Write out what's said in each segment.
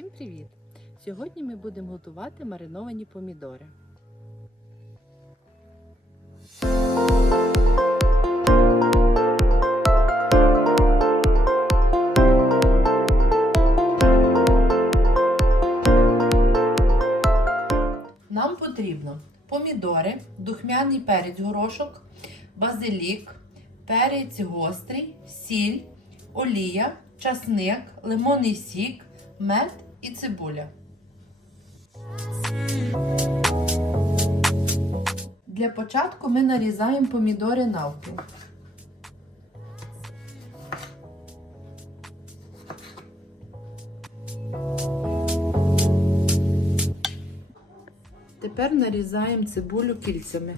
Всім привіт! Сьогодні ми будемо готувати мариновані помідори. Нам потрібно помідори, духмяний перець горошок, базилік, перець гострий, сіль, олія, часник, лимонний сік, мед і цибуля. Для початку ми нарізаємо помідори навпіл. Тепер нарізаємо цибулю кільцями.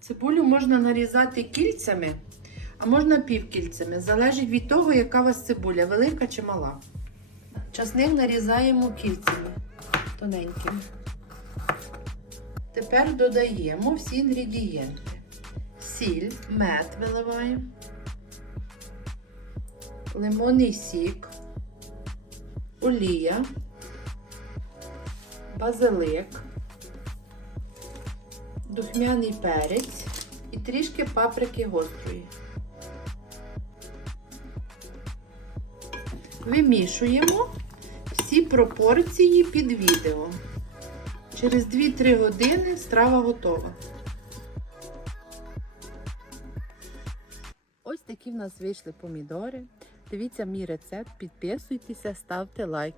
Цибулю можна нарізати кільцями, а можна півкільцями. Залежить від того, яка у вас цибуля, велика чи мала. Часник нарізаємо кільцями тоненькими. Тепер додаємо всі інгредієнти. Сіль, мед виливаємо, лимонний сік, олія, базилик, духмяний перець і трішки паприки гострої. Вимішуємо всі пропорції під відео. Через 2-3 години страва готова. Ось такі в нас вийшли помідори. Дивіться мій рецепт, підписуйтеся, ставте лайк.